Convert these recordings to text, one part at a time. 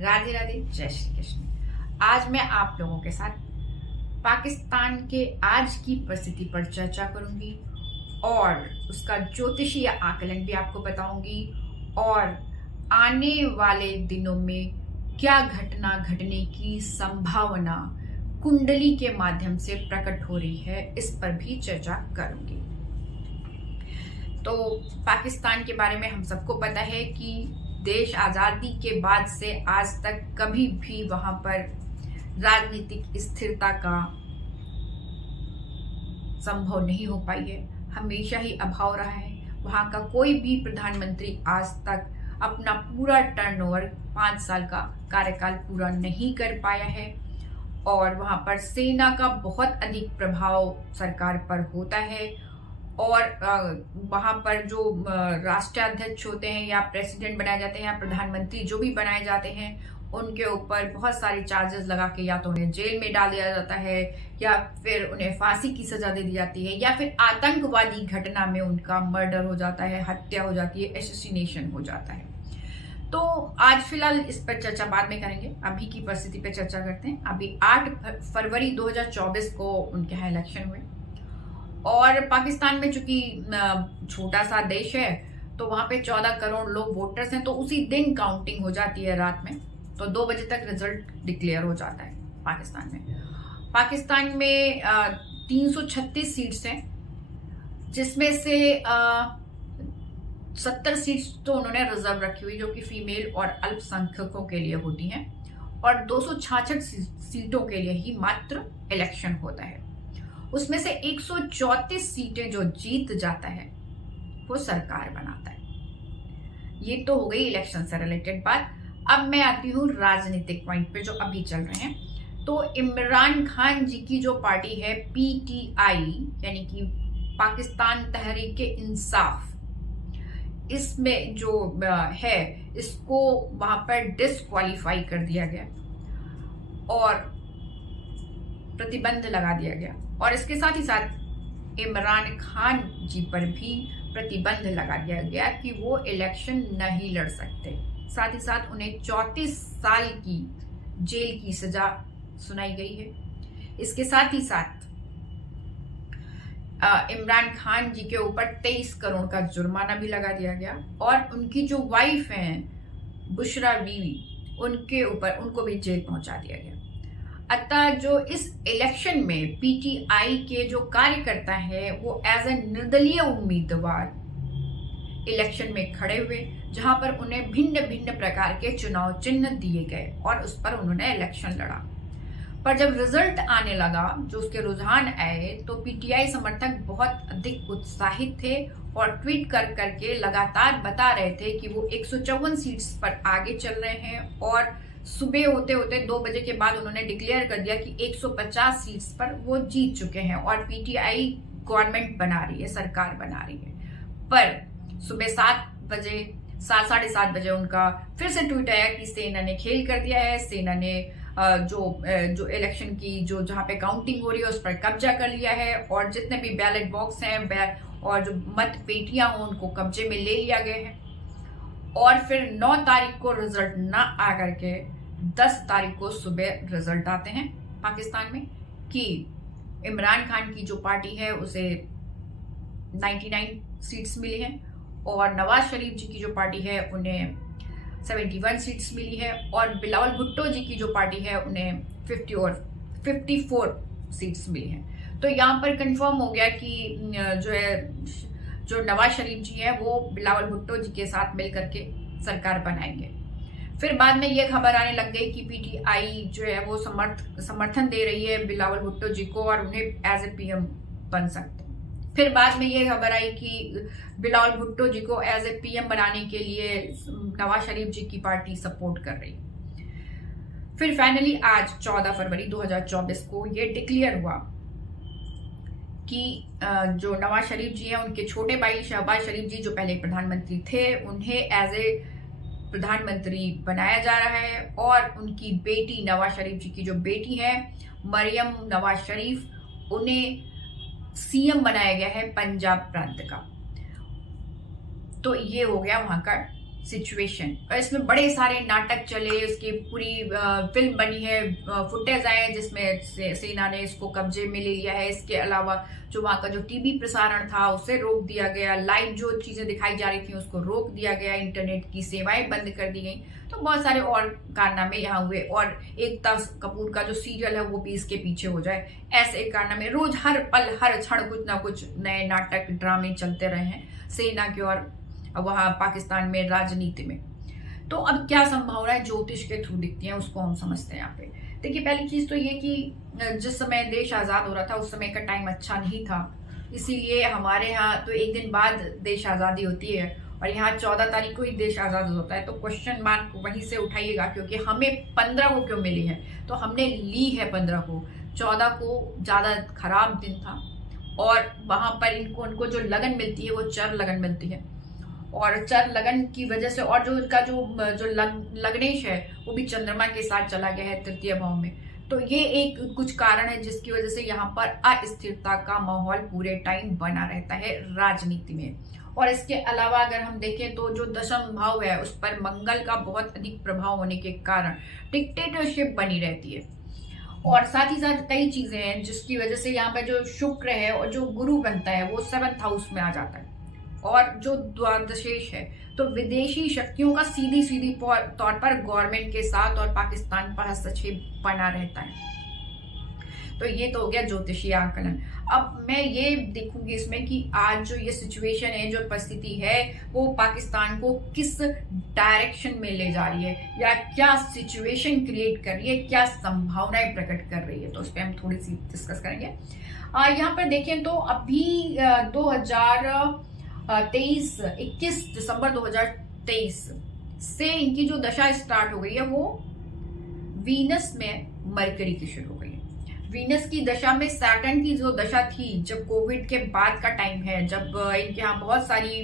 राधे राधे, जय श्री कृष्ण। आज मैं आप लोगों के साथ पाकिस्तान के आज की परिस्थिति पर चर्चा करूंगी और उसका ज्योतिषीय आकलन भी आपको बताऊंगी और आने वाले दिनों में क्या घटना घटने की संभावना कुंडली के माध्यम से प्रकट हो रही है, इस पर भी चर्चा करूंगी। तो पाकिस्तान के बारे में हम सबको पता है कि देश आजादी के बाद से आज तक कभी भी वहां पर राजनीतिक स्थिरता का संभव नहीं हो पाई है, हमेशा ही अभाव रहा है। वहां का कोई भी प्रधानमंत्री आज तक अपना पूरा टर्नओवर 5 साल का कार्यकाल पूरा नहीं कर पाया है और वहां पर सेना का बहुत अधिक प्रभाव सरकार पर होता है और वहां पर जो राष्ट्राध्यक्ष होते हैं या प्रेसिडेंट बनाए जाते हैं या प्रधानमंत्री जो भी बनाए जाते हैं उनके ऊपर बहुत सारे चार्जेस लगा के या तो उन्हें जेल में डाल दिया जाता है या फिर उन्हें फांसी की सजा दे दी जाती है या फिर आतंकवादी घटना में उनका मर्डर हो जाता है, हत्या हो जाती है, एसेसिनेशन हो जाता है। तो आज फिलहाल इस पर चर्चा बाद में करेंगे, अभी की परिस्थिति पर चर्चा करते हैं। अभी 8 फरवरी 2024 को उनके यहाँ इलेक्शन हुए और पाकिस्तान में चूंकि छोटा सा देश है तो वहां पे 14 करोड़ लोग वोटर्स हैं, तो उसी दिन काउंटिंग हो जाती है रात में, तो 2 बजे तक रिजल्ट डिक्लेयर हो जाता है पाकिस्तान में 336 सीट्स हैं, जिसमें से 70 सीट्स तो उन्होंने रिजर्व रखी हुई जो कि फीमेल और अल्पसंख्यकों के लिए होती हैं और 266 सीटों के लिए ही मात्र इलेक्शन होता है। उसमें से 134 सीटें जो जीत जाता है वो सरकार बनाता है। ये तो हो गई इलेक्शन से रिलेटेड बात। अब मैं आती हूँ राजनीतिक पॉइंट पे जो अभी चल रहे हैं। तो इमरान खान जी की जो पार्टी है PTI यानी कि पाकिस्तान तहरीक इंसाफ, इसमें जो है इसको वहां पर डिस्क्वालीफाई कर दिया गया और प्रतिबंध लगा दिया गया और इसके साथ ही साथ इमरान खान जी पर भी प्रतिबंध लगा दिया गया कि वो इलेक्शन नहीं लड़ सकते। साथ ही साथ उन्हें 34 साल की जेल की सजा सुनाई गई है। इसके साथ ही साथ इमरान खान जी के ऊपर 23 करोड़ का जुर्माना भी लगा दिया गया और उनकी जो वाइफ हैं बुशरा बीवी, उनके ऊपर उनको भी जेल पहुंचा दिया गया। अतः जो इस इलेक्शन में PTI के जो कार्यकर्ता है वो एज ए निर्दलीय उम्मीदवार इलेक्शन में खड़े हुए, जहां पर उन्हें भिन्न भिन्न प्रकार के चुनाव चिन्ह दिए गए और उस पर उन्होंने इलेक्शन लड़ा। पर जब रिजल्ट आने लगा, जो उसके रुझान आए, तो PTI समर्थक बहुत अधिक उत्साहित थे और ट्वीट कर करके लगातार बता रहे थे कि वो 154 सीट्स पर आगे चल रहे हैं और सुबह होते होते 2 बजे के बाद उन्होंने डिक्लेयर कर दिया कि 150 सीट्स पर वो जीत चुके हैं और PTI गवर्नमेंट बना रही है, सरकार बना रही है। पर सुबह 7 बजे 7-7:30 बजे उनका फिर से ट्वीट आया कि सेना ने खेल कर दिया है, सेना ने जो इलेक्शन की जो जहां पे काउंटिंग हो रही है उस पर कब्जा कर लिया है और जितने भी बैलेट बॉक्स हैं और जो मत पेटियां हों उनको कब्जे में ले लिया गया है। और फिर 9 तारीख को रिजल्ट ना आ करके 10 तारीख को सुबह रिजल्ट आते हैं पाकिस्तान में कि इमरान खान की जो पार्टी है उसे 99 सीट्स मिली हैं और नवाज शरीफ जी की जो पार्टी है उन्हें 71 सीट्स मिली है और बिलावल भुट्टो जी की जो पार्टी है उन्हें 54 सीट्स मिली हैं। तो यहाँ पर कंफर्म हो गया कि जो नवाज शरीफ जी हैं वो बिलावल भुट्टो जी के साथ मिल करके सरकार बनाएंगे। फिर बाद में ये खबर आने लग गई कि PTI जो है वो समर्थन दे रही है बिलावल भुट्टो जी को और उन्हें एज ए PM बन सकते हैं। फिर बाद में ये खबर आई कि बिलावल भुट्टो जी को एज ए PM बनाने के लिए नवाज शरीफ जी की पार्टी सपोर्ट कर रही। फिर फाइनली आज 14 फरवरी 2024 को ये डिक्लेयर हुआ कि जो नवाज शरीफ जी हैं उनके छोटे भाई शहबाज शरीफ जी जो पहले प्रधानमंत्री थे उन्हें एज ए प्रधानमंत्री बनाया जा रहा है और उनकी बेटी नवाज शरीफ जी की जो बेटी है मरियम नवाज शरीफ, उन्हें CM बनाया गया है पंजाब प्रांत का। तो ये हो गया वहां का सिचुएशन। और इसमें बड़े सारे नाटक चले, इसकी पूरी फिल्म बनी है, फुटेज आए हैं जिसमें सेना ने इसको कब्जे में ले लिया है। इसके अलावा जो वहां का जो टीवी प्रसारण था उसे रोक दिया गया, लाइव जो चीजें दिखाई जा रही थी उसको रोक दिया गया, इंटरनेट की सेवाएं बंद कर दी गई। तो बहुत सारे और कारनामे यहाँ हुए, और एकता कपूर का जो सीरियल है वो भी इसके पीछे हो जाए, ऐसे कारनामे रोज हर पल हर क्षण कुछ ना कुछ नए नाटक ड्रामे चलते रहे हैं सेना की और वहां पाकिस्तान में राजनीति में। तो अब क्या संभावनाएं ज्योतिष के थ्रू दिखती हैं उसको हम समझते हैं यहाँ पे। देखिए, पहली चीज तो ये कि जिस समय देश आजाद हो रहा था उस समय का टाइम अच्छा नहीं था, इसीलिए हमारे यहाँ तो एक दिन बाद देश आजादी होती है और यहाँ 14 तारीख को ही देश आजाद होता है। तो क्वेश्चन मार्क वहीं से उठाइएगा, क्योंकि हमें 15 को क्यों मिली है, तो हमने ली है 15 को। 14 को ज्यादा खराब दिन था और वहां पर उनको जो लगन मिलती है वो चर लगन मिलती है, और चर लगन की वजह से, और जो इनका जो लग्नेश है वो भी चंद्रमा के साथ चला गया है तृतीय भाव में। तो ये एक कुछ कारण है जिसकी वजह से यहाँ पर अस्थिरता का माहौल पूरे टाइम बना रहता है राजनीति में। और इसके अलावा अगर हम देखें तो जो दशम भाव है उस पर मंगल का बहुत अधिक प्रभाव होने के कारण डिक्टेटरशिप बनी रहती है। और साथ ही साथ कई चीजें हैं जिसकी वजह से यहाँ पर जो शुक्र है और जो गुरु बनता है वो 7th हाउस में आ जाता है, और जो द्वादशेष है तो विदेशी शक्तियों का सीधी सीधी तौर पर गवर्नमेंट के साथ और पाकिस्तान पर हस्तक्षेप बना रहता है। तो ये तो हो गया ज्योतिषीय आकलन। अब मैं ये देखूंगी इसमें कि आज जो ये सिचुएशन है, जो परिस्थिति है, वो पाकिस्तान को किस डायरेक्शन में ले जा रही है या क्या सिचुएशन क्रिएट कर रही है, क्या संभावनाएं प्रकट कर रही है, तो उस पर हम थोड़ी सी डिस्कस करेंगे। यहाँ पर देखें तो अभी 21 दिसंबर 2023 से इनकी जो दशा स्टार्ट हो गई है वो वीनस में मरकरी की शुरू हो गई है। वीनस की दशा में सैटर्न की जो दशा थी, जब कोविड के बाद का टाइम है, जब इनके यहाँ बहुत सारी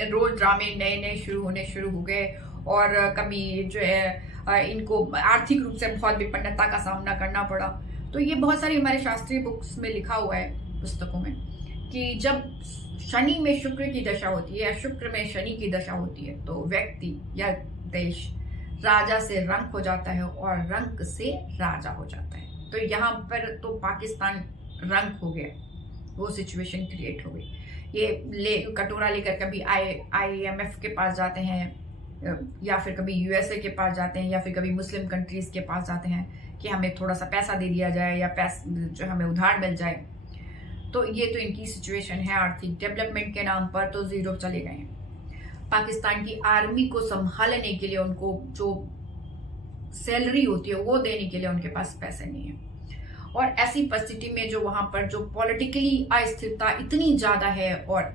रोज ड्रामे नए नए शुरू हो गए, और कभी जो है इनको आर्थिक रूप से बहुत विपन्नता का सामना करना पड़ा। तो ये बहुत सारी हमारे शास्त्रीय बुक्स में लिखा हुआ है, पुस्तकों में, कि जब शनि में शुक्र की दशा होती है या शुक्र में शनि की दशा होती है तो व्यक्ति या देश राजा से रंक हो जाता है और रंक से राजा हो जाता है। तो यहाँ पर तो पाकिस्तान रंक हो गया, वो सिचुएशन क्रिएट हो गई। ये कटोरा लेकर कभी IMF के पास जाते हैं, या फिर कभी USA के पास जाते हैं, या फिर कभी मुस्लिम कंट्रीज के पास जाते हैं कि हमें थोड़ा सा पैसा दे दिया जाए या जो हमें उधार मिल जाए। तो ये तो इनकी सिचुएशन है। आर्थिक डेवलपमेंट के नाम पर तो जीरो चले गए हैं। पाकिस्तान की आर्मी को संभालने के लिए उनको जो सैलरी होती है वो देने के लिए उनके पास पैसे नहीं है। और ऐसी परिस्थिति में जो वहां पर जो पॉलिटिकली अस्थिरता इतनी ज्यादा है, और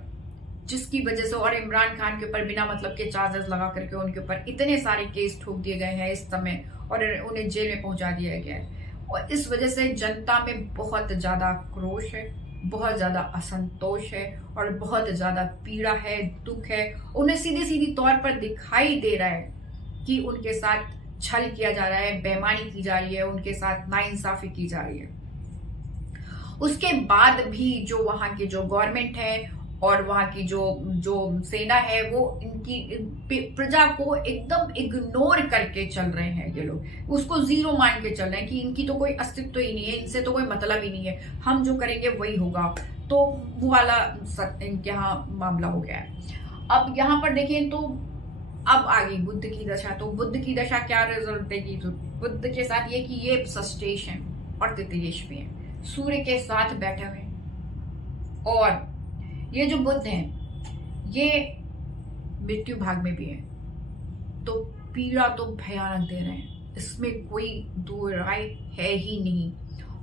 जिसकी वजह से और इमरान खान के ऊपर बिना मतलब के चार्जेस लगा करके उनके ऊपर इतने सारे केस ठोक दिए गए हैं इस समय, और उन्हें जेल में पहुंचा दिया गया है। और इस वजह से जनता में बहुत ज्यादा क्रोश है, बहुत ज्यादा असंतोष है, और बहुत ज्यादा पीड़ा है, दुख है। उन्हें सीधे सीधी तौर पर दिखाई दे रहा है कि उनके साथ छल किया जा रहा है, बेईमानी की जा रही है, उनके साथ नाइंसाफी की जा रही है। उसके बाद भी जो वहां की जो गवर्नमेंट है और वहां की जो सेना है वो इनकी प्रजा को एकदम इग्नोर करके चल रहे हैं। ये लोग उसको जीरो मान के चल रहे हैं कि इनकी तो कोई अस्तित्व ही नहीं है, इनसे तो कोई मतलब ही नहीं है, हम जो करेंगे वही होगा। तो वो वाला इनके यहाँ मामला हो गया है। अब यहाँ पर देखें तो अब आ गई बुध की दशा। तो बुध की दशा क्या रिजल्ट देगी, तो बुध के साथ ये कि ये षष्ठेश है और तृतीयेश भी है, सूर्य के साथ बैठे हुए, और ये जो बुध है ये मृत्यु भाग में भी है। तो पीड़ा तो भयानक दे रहे हैं, इसमें कोई दो राय है ही नहीं।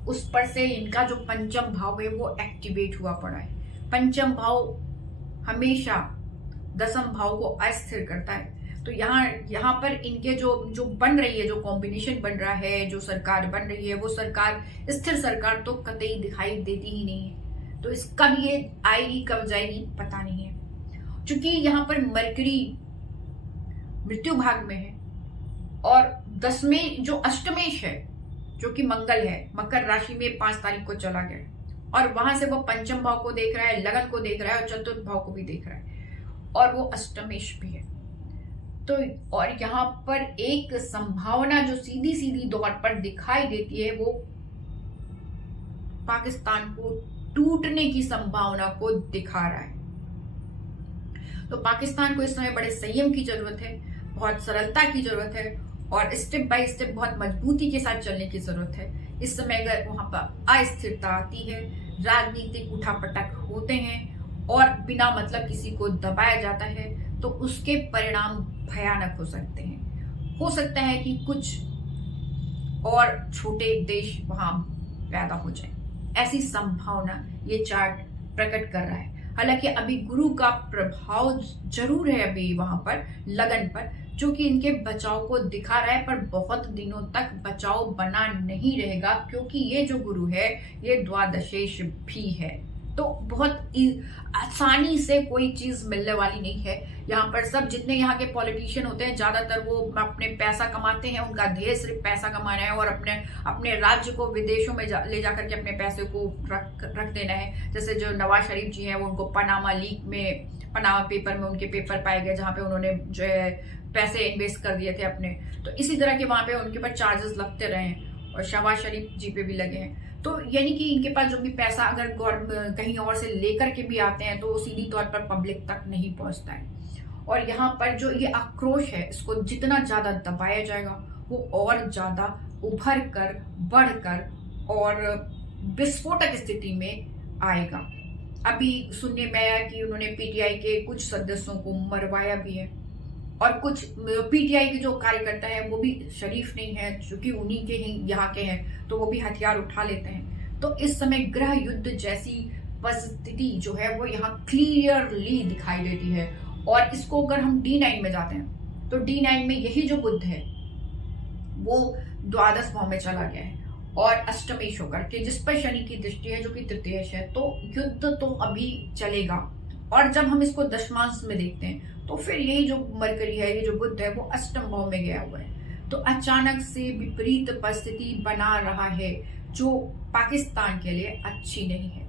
उस पर से इनका जो पंचम भाव है वो एक्टिवेट हुआ पड़ा है। पंचम भाव हमेशा दसम भाव को अस्थिर करता है। तो यहाँ पर इनके जो बन रही है, जो कॉम्बिनेशन बन रहा है, जो सरकार बन रही है, वो सरकार स्थिर सरकार तो कतई दिखाई देती ही नहीं है। तो इसका भी ये आएगी कब जाएगी पता नहीं है। क्योंकि यहाँ पर मरकरी मृत्यु भाग में है, और 10वें जो अष्टमेश है जो कि मंगल है, मकर राशि में 5 तारीख को चला गया, और वहां से वो पंचम भाव को देख रहा है, लगन को देख रहा है, और चतुर्थ भाव को भी देख रहा है, और वो अष्टमेश भी है। तो और यहाँ पर एक संभावना जो सीधी सीधी तौर पर दिखाई देती है, वो पाकिस्तान को टूटने की संभावना को दिखा रहा है। तो पाकिस्तान को इस समय बड़े संयम की जरूरत है, बहुत सरलता की जरूरत है और स्टेप बाय स्टेप बहुत मजबूती के साथ चलने की जरूरत है। इस समय अगर वहां पर अस्थिरता आती है, राजनीतिक उठापटक होते हैं और बिना मतलब किसी को दबाया जाता है, तो उसके परिणाम भयानक हो सकते हैं। हो सकता है कि कुछ और छोटे देश वहां पैदा हो जाए, ऐसी संभावना ये चार्ट प्रकट कर रहा है। हालांकि अभी गुरु का प्रभाव जरूर है अभी वहां पर लगन पर, जो कि इनके बचाव को दिखा रहा है, पर बहुत दिनों तक बचाव बना नहीं रहेगा, क्योंकि ये जो गुरु है ये द्वादशेश भी है। तो बहुत आसानी से कोई चीज मिलने वाली नहीं है। यहाँ पर सब जितने यहाँ के पॉलिटिशियन होते हैं, ज्यादातर वो अपने पैसा कमाते हैं, उनका ध्येय सिर्फ पैसा कमाना है और अपने राज्य को विदेशों में ले जाकर के अपने पैसे को रख देना है। जैसे जो नवाज शरीफ जी हैं, वो उनको पनामा लीक में, पनामा पेपर में उनके पेपर पाए गए जहाँ पे उन्होंने जो है पैसे इन्वेस्ट कर दिए थे अपने। तो इसी तरह के वहां पे उनके पर चार्जेस लगते रहे हैं और शहबाज शरीफ जी पे भी लगे हैं। तो यानी कि इनके पास जो भी पैसा अगर कहीं और से लेकर के भी आते हैं, तो वो सीधी तौर पर पब्लिक तक नहीं पहुंचता है। और यहाँ पर जो ये आक्रोश है, इसको जितना ज्यादा दबाया जाएगा, वो और ज्यादा उभर कर, बढ़कर और विस्फोटक स्थिति में आएगा। अभी सुनने में आया कि उन्होंने पीटीआई के कुछ सदस्यों को मरवाया भी है और कुछ पीटीआई के जो कार्यकर्ता है वो भी शरीफ नहीं है, चूंकि उन्हीं के ही यहाँ के हैं, तो वो भी हथियार उठा लेते हैं। तो इस समय गृह युद्ध जैसी परिस्थिति जो है वो यहाँ क्लियरली दिखाई देती है। और इसको अगर हम D9 में जाते हैं, तो D9 में यही जो बुध है वो द्वादश भाव में चला गया है और अष्टमेश होकर के, जिस पर शनि की दृष्टि है, जो कि तृतीयेश है। तो युद्ध तो अभी चलेगा। और जब हम इसको दशमांश में देखते हैं, तो फिर यही जो मरकरी है, ये जो बुध है, वो अष्टम भाव में गया हुआ है। तो अचानक से विपरीत परिस्थिति बना रहा है, जो पाकिस्तान के लिए अच्छी नहीं है।